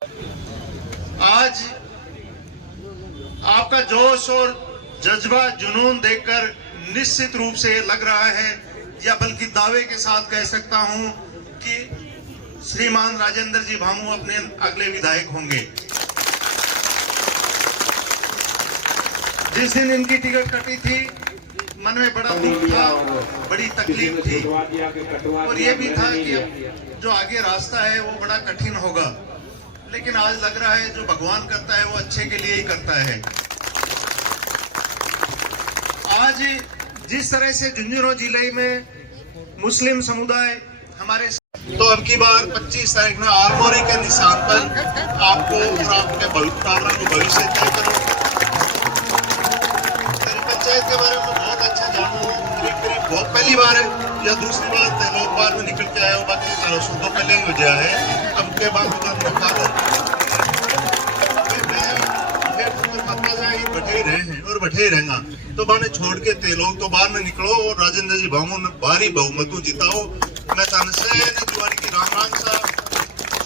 आज आपका जोश और जज्बा जुनून देखकर निश्चित रूप से लग रहा है, या बल्कि दावे के साथ कह सकता हूं कि श्रीमान राजेंद्र जी भामू अपने अगले विधायक होंगे। जिस दिन इनकी टिकट कटी थी, मन में बड़ा दुख था, बड़ी तकलीफ थी, और ये भी था कि जो आगे रास्ता है वो बड़ा कठिन होगा, लेकिन आज लग रहा है जो भगवान करता है वो अच्छे के लिए ही करता है। आज जिस तरह से झुंझुनू जिले में मुस्लिम समुदाय हमारे, तो अब की बार 25 तारीख में आरमोरी के निशान पर आपको और आपके टावरा को भविष्य तय करो। मेरी पंचायत के बारे में बहुत अच्छा जानू हूँ, करीब बहुत पहली बार है या दूसरी बार लोग बार में निकल के आए हो, बाकी 1300 तो पहले ही हो गया है। अब के बाद बैठे ही रहे हैं और बैठे ही रहेगा, तो बाने छोड़ के ते लोग तो बाहर में निकलो और राजेंद्र जी भामू ने भारी बहुमतों जिताओ। मैं तिवारी की राम साहब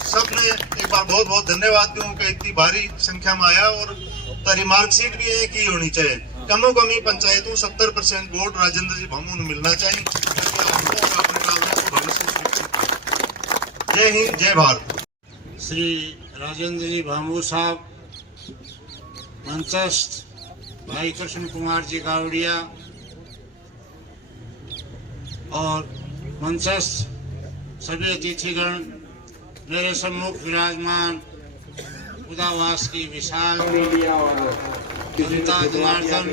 सबने एक बार बहुत बहुत धन्यवाद दूं कि इतनी भारी संख्या में आया, और तारी मार्कशीट भी एक ही होनी चाहिए। कमो कमी पंचायतों 70% वोट राजेंद्र जी भामू ने मिलना चाहिए। जय हिंद, जय भारत। श्री राजेंद्र जी भामू साहब, मंचस्थ भाई कृष्ण कुमार जी गावड़िया और मंचस्थ सभी अतिथिगण, मेरे सम्मुख विराजमान उदावास की विशाल जनता जनार्दन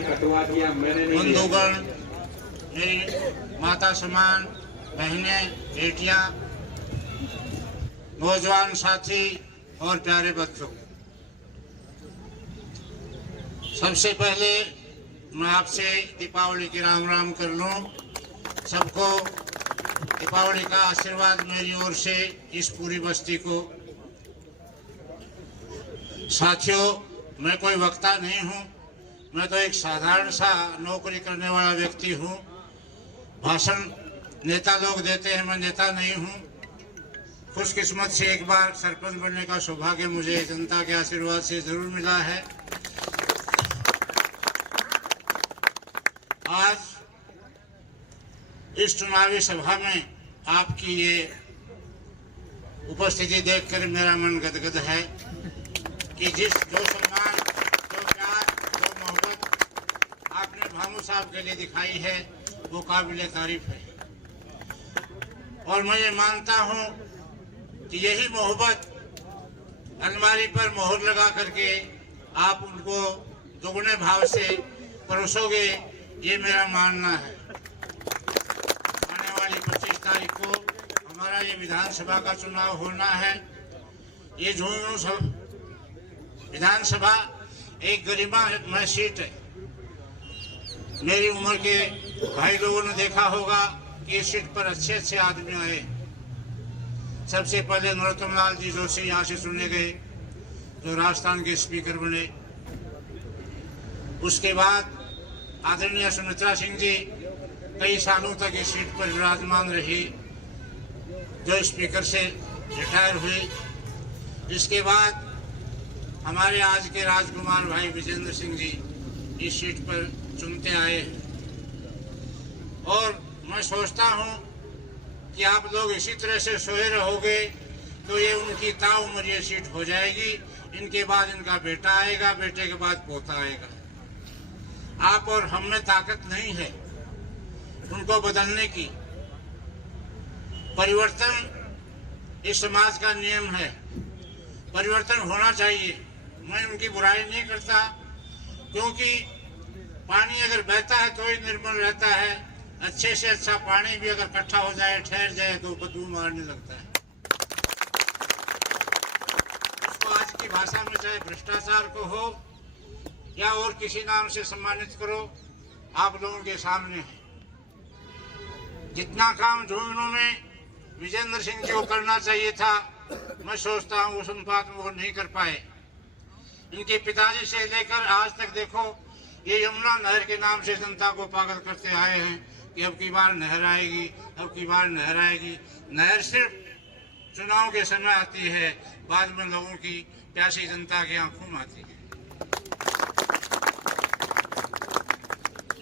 बंधुगण, मेरी माता समान बहनें, बेटियां, नौजवान साथी और प्यारे बच्चों, सबसे पहले मैं आपसे दीपावली की राम राम कर लूं। सबको दीपावली का आशीर्वाद मेरी ओर से इस पूरी बस्ती को। साथियों, मैं कोई वक्ता नहीं हूं, मैं तो एक साधारण सा नौकरी करने वाला व्यक्ति हूं। भाषण नेता लोग देते हैं, मैं नेता नहीं हूं। खुशकिस्मत से एक बार सरपंच बनने का सौभाग्य मुझे जनता के आशीर्वाद से जरूर मिला है। आज इस चुनावी सभा में आपकी ये उपस्थिति देखकर मेरा मन गदगद है कि जो सम्मान, जो प्यार, जो मोहब्बत आपने भामू साहब के लिए दिखाई है वो काबिले तारीफ है। और मैं ये मानता हूँ कि यही मोहब्बत अलमारी पर मोहर लगा करके आप उनको दोगुने भाव से परोसोगे, ये मेरा मानना है। आने वाली 25 तारीख को हमारा ये विधानसभा का चुनाव होना है। ये झुंझुनू विधानसभा एक गरिमामय सीट है। मेरी उम्र के भाई लोगों ने देखा होगा कि इस सीट पर अच्छे अच्छे आदमी आए। सबसे पहले नरोत्तम लाल जी जोशी यहाँ से चुने गए, जो राजस्थान के स्पीकर बने। उसके बाद आदरणीय सुमित्रा सिंह जी कई सालों तक इस सीट पर विराजमान रही, जो स्पीकर से रिटायर हुई। इसके बाद हमारे आज के राजकुमार भाई विजेंद्र सिंह जी इस सीट पर चुनते आए। और मैं सोचता हूं कि आप लोग इसी तरह से सोए रहोगे तो ये उनकी ताउम्र ये सीट हो जाएगी। इनके बाद इनका बेटा आएगा, बेटे के बाद पोता आएगा। आप और हम में ताकत नहीं है उनको बदलने की। परिवर्तन इस समाज का नियम है, परिवर्तन होना चाहिए। मैं उनकी बुराई नहीं करता, क्योंकि पानी अगर बहता है तो ही निर्मल रहता है। अच्छे से अच्छा पानी भी अगर इकट्ठा हो जाए, ठहर जाए, तो बदबू मारने लगता है। उसको आज की भाषा में चाहे भ्रष्टाचार को हो या और किसी नाम से सम्मानित करो, आप लोगों के सामने है। जितना काम झुंझुनू में विजेंद्र सिंह जी को करना चाहिए था, मैं सोचता हूँ उस अनुपात में वो नहीं कर पाए। इनके पिताजी से लेकर आज तक देखो, ये यमुना नहर के नाम से जनता को पागल करते आए हैं कि अब की बार नहर आएगी, अब की बार नहर आएगी। नहर सिर्फ चुनाव के समय आती है, बाद में लोगों की प्यासी जनता की आंखों में आती है।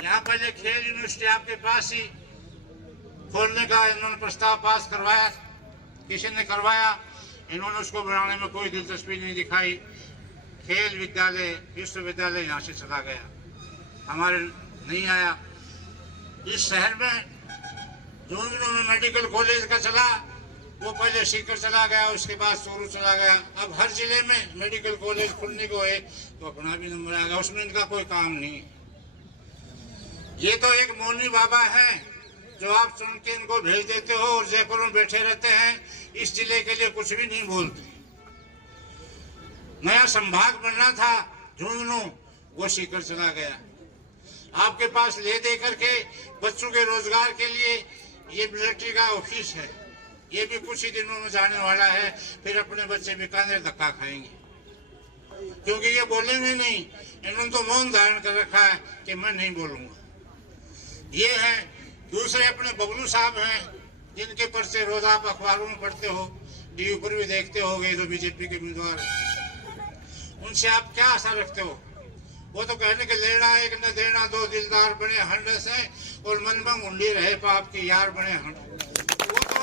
यहाँ पर एक खेल यूनिवर्सिटी आपके पास ही खोलने का इन्होंने प्रस्ताव पास करवाया, किसी ने करवाया, इन्होंने उसको बनाने में कोई दिलचस्पी नहीं दिखाई। खेल विद्यालय विश्वविद्यालय यहाँ से चला गया, हमारे नहीं आया। इस शहर में झुंझुनू में मेडिकल कॉलेज का चला, वो पहले सीकर चला गया, उसके बाद चूरू चला गया। अब हर जिले में मेडिकल कॉलेज खुलने को है तो अपना भी नंबर आ गया, उसमें इनका कोई काम नहीं। ये तो एक मौनी बाबा है जो आप चुन के इनको भेज देते हो और जयपुर में बैठे रहते हैं, इस जिले के लिए कुछ भी नहीं बोलते। नया संभाग बनना था झुंझुनू, वो सीकर चला गया। आपके पास ले दे करके बच्चों के रोजगार के लिए ये मिलिट्री का ऑफिस है, ये भी कुछ ही दिनों में जाने वाला है। फिर अपने बच्चे बीकानेर धक्का खाएंगे, क्योंकि ये बोलेंगे नहीं। इन्होंने तो मौन धारण कर रखा है कि मैं नहीं बोलूंगा। ये है दूसरे अपने बबलू साहब हैं, जिनके पर्चे रोज आप अखबारों में पढ़ते हो, टीवी पर भी देखते होगे, जो बीजेपी के उम्मीदवार हैं। उनसे आप क्या आशा रखते हो? वो तो कहने के लेना एक न देना, दो दिलदार बने हंडस है और मन में मुंडी रहे पाप की यार बने हंड। वो तो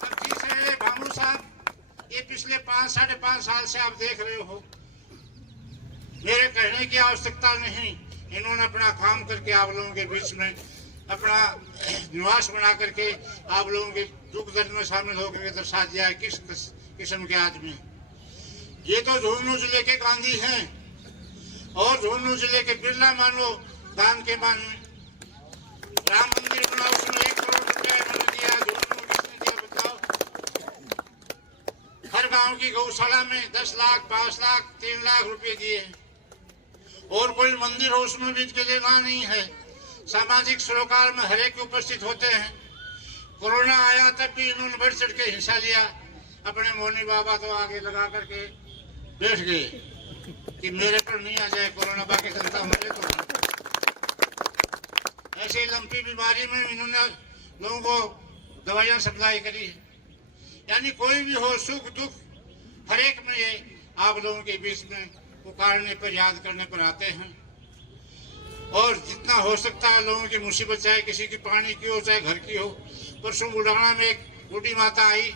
अब तीसरे भामू साहब, ये पिछले 5-5.5 साल से आप देख रहे हो, मेरे कहने की आवश्यकता नहीं। इन्होंने अपना काम करके आप लोगों के बीच में अपना निवास बना करके आप लोगों के दुख दर्द में शामिल होकर दर्शा दिया है किस किस्म के आदमी। ये तो झुंझुनू जिले के गांधी हैं और झुंझुनू जिले के बिरला मानो दान के मान में राम मंदिर बना, उसमें 1 करोड़ रुपया इन्होंने दिया। झुंझुनू किसने दिया बताओ? हर गांव की गौशाला में 10 लाख, 5 लाख, 3 लाख रुपए दिए। और कोई मंदिर हो उसमें भी इनके लिए ना नहीं है। सामाजिक सरोकार में हरेक उपस्थित होते हैं। कोरोना आया तब भी इन्होंने बढ़ चढ़ के हिस्सा लिया। अपने मोनी बाबा तो आगे लगा करके बैठ गए कि मेरे पर नहीं आ जाए कोरोना, बाकी जनता मरे तो। ऐसे लंपी बीमारी में इन्होंने लोगों को दवाइयां सप्लाई करी। यानी कोई भी हो, सुख दुख हरेक में ये आप लोगों के बीच में पुकारने पर, याद करने पर आते हैं। और जितना हो सकता है लोगों की मुसीबत, चाहे किसी की पानी की हो चाहे घर की हो। परसों बुढ़ाना में एक बूढ़ी माता आई,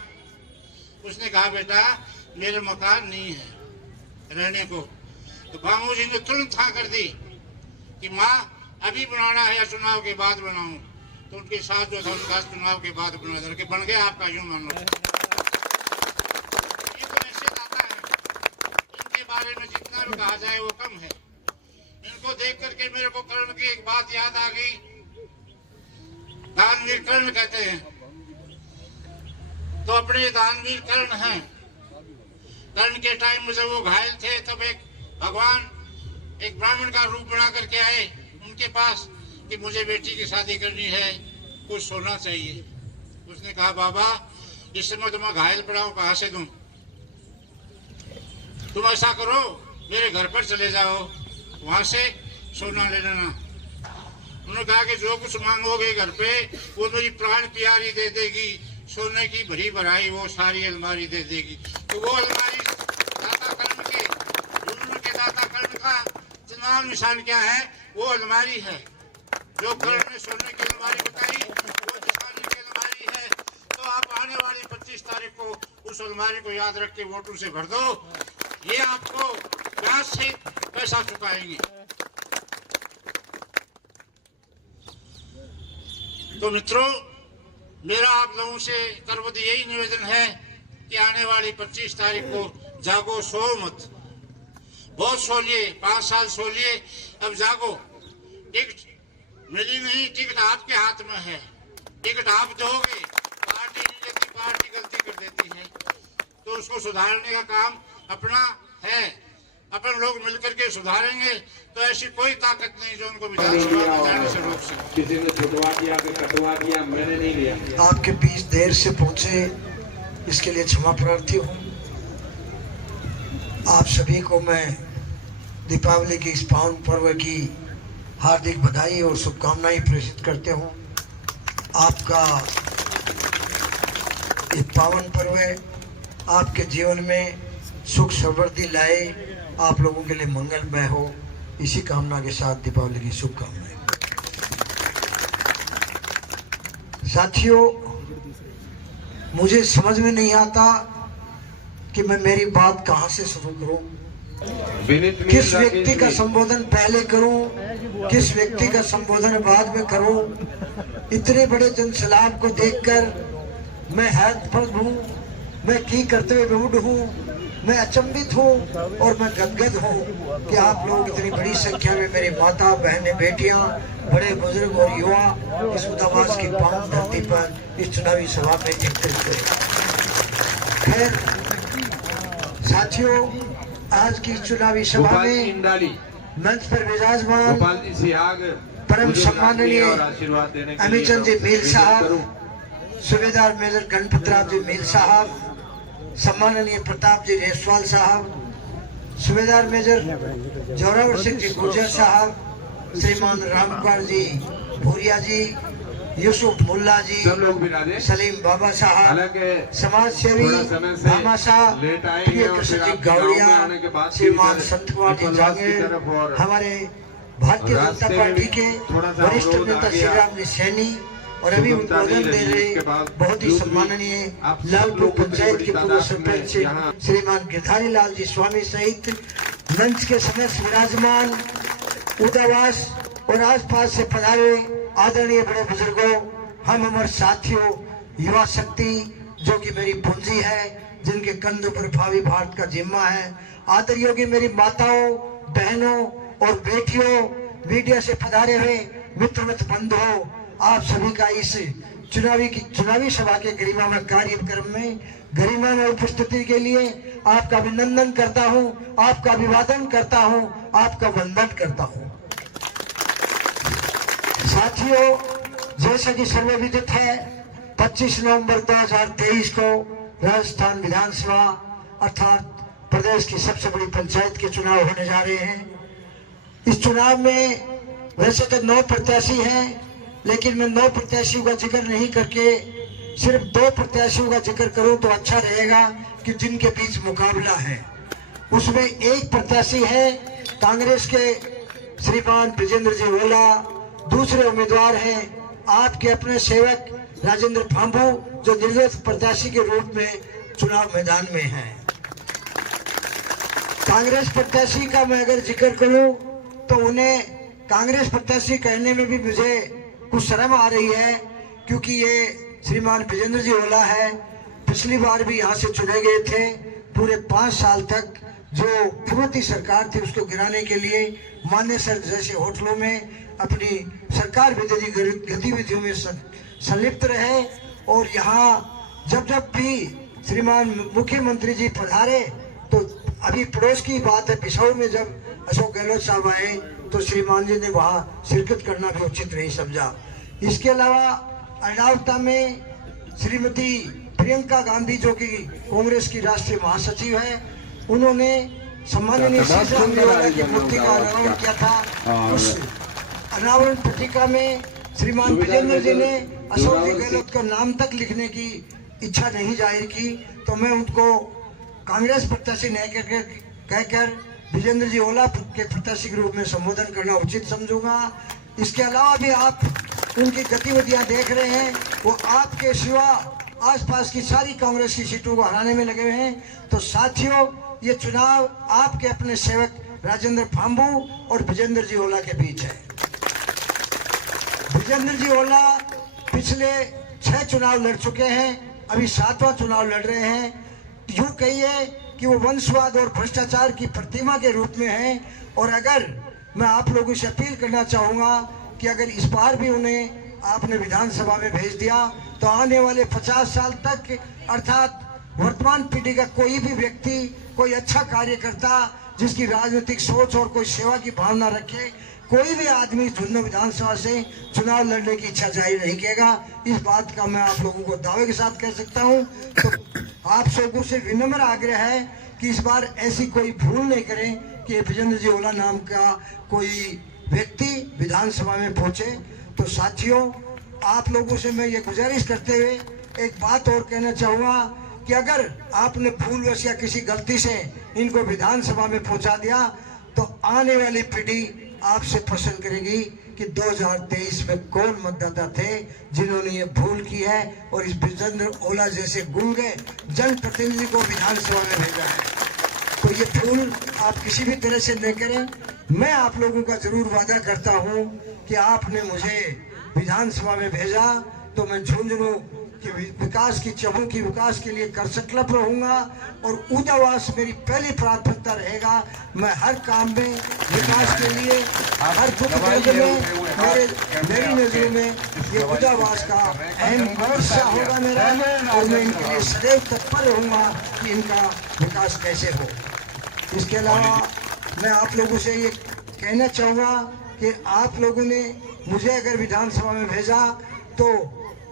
उसने कहा बेटा मेरे मकान नहीं है रहने को। तो भामू जी ने तुरंत हाँ कर दी कि माँ अभी बनाना है या चुनाव के बाद बनाऊं। तो उनके साथ जो था उनका चुनाव के बाद बना करके बन गया, आपका यूं मान लो। ये तो ऐसे दाता है, इनके बारे में जितना भी कहा जाए वो कम है। इनको देख करके मेरे को कर्ण की एक बात याद आ गई। दानवीर कर्ण कहते हैं, तो अपने दानवीर कर्ण हैं। कर्ण के टाइम में जब वो घायल थे तब एक भगवान एक ब्राह्मण का रूप बना करके आए उनके पास कि मुझे बेटी की शादी करनी है, कुछ सोना चाहिए। उसने कहा बाबा इस समय तो मैं घायल पड़ा हूँ, कहाँ से दूं? तुम ऐसा करो मेरे घर पर चले जाओ, वहां से सोना ले लेना। उन्होंने कहा कि जो कुछ मांगोगे घर पे वो मेरी प्राण प्यारी दे देगी, सोने की भरी भराई वो सारी अलमारी दे देगी। तो वो अलमारी दाता कर्ण के, झुंझुनू के दाता कर्ण का चुनाव निशान क्या है? वो अलमारी है। जो कर्ण ने सोने की अलमारी बताई वो निशान की अलमारी है। तो आप आने वाली 25 तारीख को उस अलमारी को याद रख के वोटों से भर दो। ये आपको ब्याज सहित पैसा चुकाएंगे। तो मित्रों, मेरा आप लोगों से करवद यही निवेदन है कि आने वाली 25 तारीख को जागो, सो मत। बहुत सो लिए, 5 साल सो लिए, अब जागो। टिकट मिली नहीं, टिकट आपके हाथ में है। टिकट आप दोगे, पार्टी नहीं देती, पार्टी गलती कर देती है। तो उसको सुधारने का काम अपना है। अपन लोग मिलकर के सुधारेंगे तो ऐसी कोई ताकत नहीं जो उनको विधानसभा में जाने से रोक सके। किसी ने छुटवा दिया, कटवा दिया, मैंने नहीं लिया। आपके बीच देर से पहुंचे इसके लिए क्षमा प्रार्थी हूँ। आप सभी को मैं दीपावली के इस पावन पर्व की हार्दिक बधाई और शुभकामनाएं प्रेषित करते हूँ। आपका ये पावन पर्व आपके जीवन में सुख समृद्धि लाए, आप लोगों के लिए मंगलमय हो, इसी कामना के साथ दीपावली की शुभकामनाएं। साथियों, मुझे समझ में नहीं आता कि मैं मेरी बात कहां से शुरू करूं, किस व्यक्ति का संबोधन पहले करूं, किस व्यक्ति का संबोधन बाद में करूं। इतने बड़े जनसैलाब को देखकर मैं हैरतमंद हूं, मैं की करते हुए मूड हूं, मैं अचंभित हूं और मैं गदगद हूं कि आप लोग इतनी बड़ी संख्या में मेरी माता बहनें बेटियां बड़े बुजुर्ग और युवा इस उदावास की पावन धरती पर इस चुनावी सभा में एकत्रित हुए। खैर साथियों, आज की चुनावी सभा में मंच पर विराजमान परम सम्माननीय अमीचंद जी मीर साहब, सूबेदार मेजर गणपतराव जी मीर साहब, सम्माननीय प्रताप जी रेसवाल साहब, सूबेदार मेजर जोरावर सिंह जी गुर्जर साहब, श्रीमान रामकुमार जी भूरिया जी, यूसुफ मुल्ला जी, सलीम बाबा साहब, समाज सेवी भामा साहब, प्रिय कृष्ण जी गौड़िया, श्रीमान संत कुमार जी जांगीर, हमारे भारतीय जनता पार्टी के वरिष्ठ नेता श्री राम जी सैनी और अभी उद्बोधन दे रहे बहुत ही सम्माननीय लालपुर पंचायत के पूर्व सरपंच श्रीमान गिरधारी लाल जी स्वामी सहित मंच के सदस्य विराजमान, उदावास और आसपास से पधारे आदरणीय बड़े बुजुर्गों, हम हमारे साथियों, युवा शक्ति जो कि मेरी पूंजी है, जिनके कंधों पर भावी भारत का जिम्मा है, आदरणीय की मेरी माताओं बहनों और बेटियों, मीडिया से पधारे हुए मित्र बंधुओं, आप सभी का इस चुनावी सभा के गरिमामय कार्यक्रम में गरिमामय उपस्थिति के लिए आपका अभिनंदन करता हूं, आपका अभिवादन करता हूं, आपका वंदन करता हूं। साथियों, जैसा कि सर्वविदित है, 25 नवंबर 2023 को राजस्थान विधानसभा अर्थात प्रदेश की सबसे बड़ी पंचायत के चुनाव होने जा रहे हैं। इस चुनाव में वैसे तो 9 प्रत्याशी हैं, लेकिन मैं 9 प्रत्याशियों का जिक्र नहीं करके सिर्फ 2 प्रत्याशियों का जिक्र करूं तो अच्छा रहेगा कि जिनके बीच मुकाबला है। उसमें एक प्रत्याशी है कांग्रेस के श्रीमान विजेंद्र जी ओला, दूसरे उम्मीदवार हैं आपके अपने सेवक राजेंद्र फांबू, जो निर्दलीय प्रत्याशी के रूप में चुनाव मैदान में हैं। कांग्रेस प्रत्याशी का मैं अगर जिक्र करूं तो उन्हें कांग्रेस प्रत्याशी कहने में भी मुझे कुछ शर्म आ रही है, क्योंकि ये श्रीमान विजेंद्र जी ओला है, पिछली बार भी यहाँ से चुने गए थे। पूरे 5 साल तक जो पूर्ववर्ती सरकार थी उसको गिराने के लिए मानेसर जैसे होटलों में अपनी सरकार विरोधी गतिविधियों में संलिप्त रहे, और यहाँ जब जब भी श्रीमान मुख्यमंत्री जी पधारे तो अभी पड़ोस की बात है, पिशावर में जब अशोक गहलोत साहब आए तो श्रीमान जी ने वहां शिरकत करना भी उचित नहीं समझा। इसके अलावा अडावता में श्रीमती प्रियंका गांधी जो कि कांग्रेस की राष्ट्रीय महासचिव है, उन्होंने सम्माननीय सीताराम वाला की मूर्ति का अनावरण किया था। उस अनावरण पत्रिका में श्रीमान विजेंद्र जी ने अशोक जी गहलोत का नाम तक लिखने की इच्छा नहीं जाहिर की, तो मैं उनको कांग्रेस प्रत्याशी नहीं कहकर विजेंद्र जी ओला के प्रत्याशी के रूप में संबोधन करना उचित समझूंगा। इसके अलावा भी आप उनकी गतिविधियां देख रहे हैं, वो आपके सिवा आसपास की सारी कांग्रेस की सीटों को हराने में लगे हुए हैं। तो साथियों, ये चुनाव आपके अपने सेवक राजेंद्र फांबू और विजेंद्र जी ओला के बीच है। विजेंद्र जी ओला पिछले 6 चुनाव लड़ चुके हैं, अभी 7वां चुनाव लड़ रहे हैं। यूं कहिए कि वो वंशवाद और भ्रष्टाचार की प्रतिमा के रूप में है, और अगर मैं आप लोगों से अपील करना चाहूंगा कि अगर इस बार भी उन्हें आपने विधानसभा में भेज दिया तो आने वाले 50 साल तक अर्थात वर्तमान पीढ़ी का कोई भी व्यक्ति, कोई अच्छा कार्यकर्ता जिसकी राजनीतिक सोच और कोई सेवा की भावना रखे, कोई भी आदमी झुंझुनू विधानसभा से चुनाव लड़ने की इच्छा जाहिर नहीं करेगा। इस बात का मैं आप लोगों को दावे के साथ कह सकता हूं। तो आप सबको से विनम्र आग्रह है कि इस बार ऐसी कोई भूल नहीं करें कि विजेंद्र जी ओला नाम का कोई व्यक्ति विधानसभा में पहुंचे। तो साथियों, आप लोगों से मैं ये गुजारिश करते हुए एक बात और कहना चाहूँगा कि अगर आपने भूलवश या किसी गलती से इनको विधानसभा में पहुंचा दिया तो आने वाली पीढ़ी आपसे प्रश्न करेगी कि 2023 में कौन मतदाता थे जिन्होंने ये भूल की है और इस बिजेंद्र ओला जैसे गूंगे जनप्रतिनिधि को विधानसभा में भेजा है। तो ये भूल आप किसी भी तरह से न करें। मैं आप लोगों का जरूर वादा करता हूं कि आपने मुझे विधानसभा में भेजा तो मैं झुंझुनू के विकास की, चहुमुखी विकास के लिए कर संकल्प रहूंगा और उदावास मेरी पहली प्राथमिकता रहेगा। मैं हर काम में विकास के लिए, हर दुख दर्द में मेरी नजरों में ये उदावास का अहम हिस्सा होगा मेरा और मैं इनके लिए सदैव तत्पर रहूंगा कि इनका विकास कैसे हो। इसके अलावा मैं आप लोगों से ये कहना चाहूँगा कि आप लोगों ने मुझे अगर विधानसभा में भेजा तो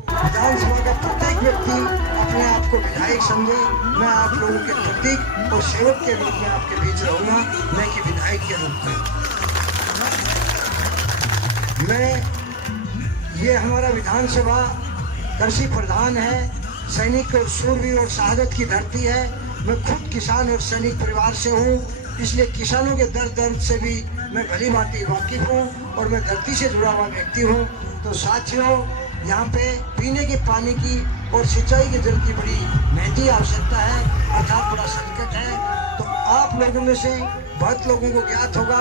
विधानसभा का प्रत्येक व्यक्ति अपने आप को विधायक समझे। मैं आप लोगों के प्रतीक और सेवक के रूप में आपके बीच रहूंगा, न कि विधायक के रूप में। मैं ये हमारा विधानसभा कृषि प्रधान है, सैनिक और शूरवीर और शहादत की धरती है। मैं खुद किसान और सैनिक परिवार से हूँ, इसलिए किसानों के दर्द से भी मैं भली भांति वाकिफ हूँ और मैं धरती से जुड़ा हुआ व्यक्ति हूँ। तो साथियों, यहाँ पे पीने के पानी की और सिंचाई के जल की बड़ी महती आवश्यकता है, अर्थात बड़ा संकट है। तो आप लोगों में से बहुत लोगों को ज्ञात होगा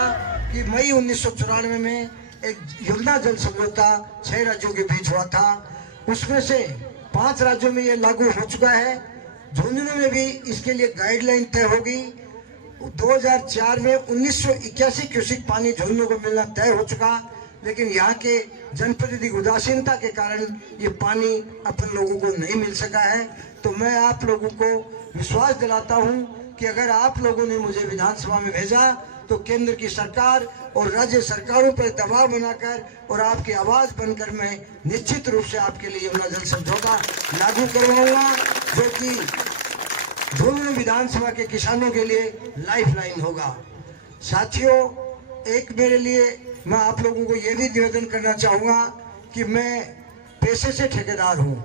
कि मई 1994 में एक यमुना जल समझौता 6 राज्यों के बीच हुआ था। उसमें से 5 राज्यों में ये लागू हो चुका है। झुंझुनू में भी इसके लिए गाइडलाइन तय होगी। 2004 में 1981 क्यूसेक पानी झुंझुनू को मिलना तय हो चुका, लेकिन यहाँ के जनप्रतिनिधि उदासीनता के कारण ये पानी अपन लोगों को नहीं मिल सका है। तो मैं आप लोगों को विश्वास दिलाता हूँ कि अगर आप लोगों ने मुझे विधानसभा में भेजा तो केंद्र की सरकार और राज्य सरकारों पर दबाव बनाकर और आपकी आवाज बनकर मैं निश्चित रूप से आपके लिए यमुना जल समझौता लागू करवाऊंगा, जो कि झुंझुनू विधानसभा के किसानों के लिए लाइफलाइन होगा। साथियों, एक मेरे लिए मैं आप लोगों को यह भी निवेदन करना चाहूँगा कि मैं पेशे से ठेकेदार हूँ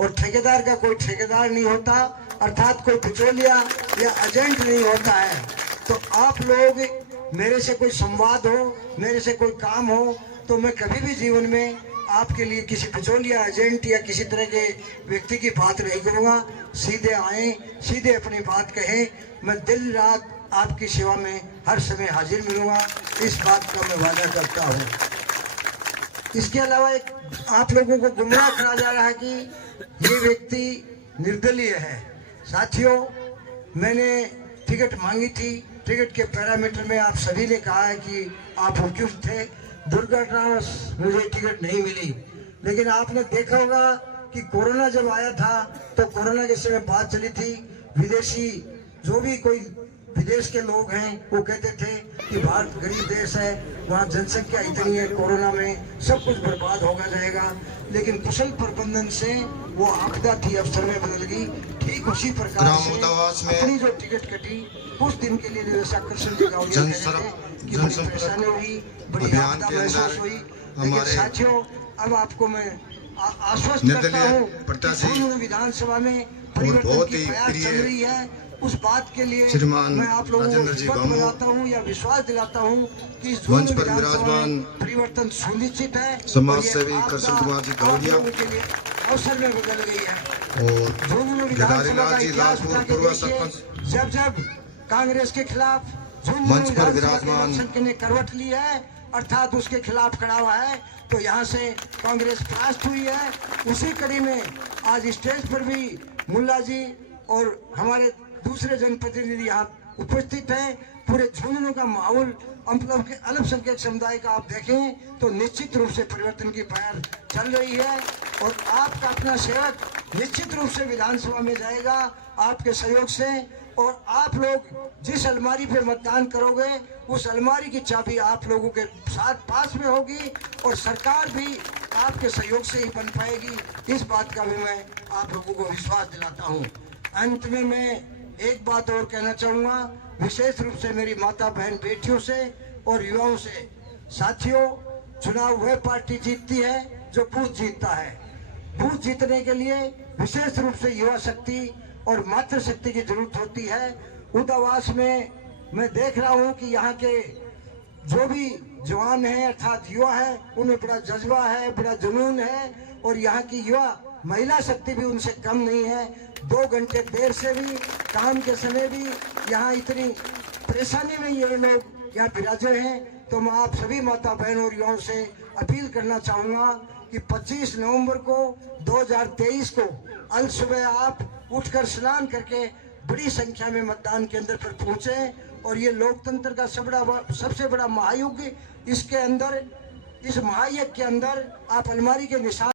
और ठेकेदार का कोई ठेकेदार नहीं होता, अर्थात कोई बिचौलिया या एजेंट नहीं होता है। तो आप लोग मेरे से कोई संवाद हो, मेरे से कोई काम हो, तो मैं कभी भी जीवन में आपके लिए किसी बिचौलिया, एजेंट या किसी तरह के व्यक्ति की बात नहीं करूँगा। सीधे आए, सीधे अपनी बात कहें। मैं दिन रात आपकी सेवा में हर समय हाजिर मिलूंगा, इस बात का मैं वादा करता हूँ। इसके अलावा एक आप लोगों को गुमराह करा जा रहा है कि ये व्यक्ति निर्दलीय है। साथियों, मैंने टिकट मांगी थी, टिकट के पैरामीटर में आप सभी ने कहा है कि आप उपयुक्त थे। दुर्घटनावश मुझे टिकट नहीं मिली, लेकिन आपने देखा होगा कि कोरोना जब आया था तो कोरोना के समय बात चली थी, विदेशी जो भी कोई विदेश के लोग हैं वो कहते थे कि भारत गरीब देश है, वहाँ जनसंख्या इतनी है, कोरोना में सब कुछ बर्बाद होगा जाएगा। लेकिन कुशल प्रबंधन से वो आपदा थी अवसर में बदल गई। ठीक उसी प्रकार से अपनी जो टिकट कटी कुछ दिन के लिए जैसा कृष्ण जी गाँव की बड़ी परेशानी हुई, बड़ी आपदा महसूस हुई। लेकिन साथियों, अब आपको मैं आश्वस्त करता हूँ कि विधानसभा में परिवर्तन की प्रयास चल रही है। उस बात के लिए मैं आप लोगों को विश्वास दिलाता हूँ या विश्वास दिलाता हूँ कि इस विधानसभा में परिवर्तन सुनिश्चित है। समाज सेवी कृष्ण कुमार जी गौड़िया के लिए अवसर में बदल गई है। और झुंझुनू विधानसभा का इतिहास बता के देखिए, जब जब कांग्रेस के खिलाफ झुंझुनू विधानसभा ने करवट ली है, अर्थात उसके खिलाफ खड़ा हुआ है, तो यहाँ से कांग्रेस परास्त हुई है। उसी कड़ी में आज स्टेज पर भी मुल्ला जी और हमारे दूसरे जनप्रतिनिधि यहाँ उपस्थित हैं। पूरे झुंझुनू का माहौल मतलब के अल्पसंख्यक समुदाय का आप देखें तो निश्चित रूप से परिवर्तन की पहल चल रही है और आपका अपना सेवक निश्चित रूप से विधानसभा में जाएगा आपके सहयोग से। और आप लोग जिस अलमारी पे मतदान करोगे उस अलमारी की चाबी आप लोगों के साथ पास में होगी और सरकार भी आपके सहयोग से ही बन पाएगी। इस बात का भी मैं आप लोगों को विश्वास दिलाता हूँ। अंत में मैं एक बात और कहना चाहूँगा, विशेष रूप से मेरी माता बहन बेटियों से और युवाओं से। साथियों, चुनाव वह पार्टी जीतती है जो बूथ जीतता है। बूथ जीतने के लिए विशेष रूप से युवा शक्ति और मातृ शक्ति की जरूरत होती है। उदावास में मैं देख रहा हूं कि यहाँ के जो भी जवान हैं अर्थात युवा हैं, उनमें बड़ा जज्बा है, बड़ा जुनून है और यहाँ की युवा महिला शक्ति भी उनसे कम नहीं है। 2 घंटे देर से भी, काम के समय भी यहाँ इतनी परेशानी में ये लोग यहाँ विराजे हैं। तो मैं आप सभी माता बहन और युवाओं से अपील करना चाहूँगा कि 25 नवंबर को 2023 को अल सुबह आप उठकर स्नान करके बड़ी संख्या में मतदान केंद्र पर पहुंचे और ये लोकतंत्र का सबसे बड़ा महायुग, इसके अंदर, इस महायज्ञ के अंदर आप अलमारी के निशान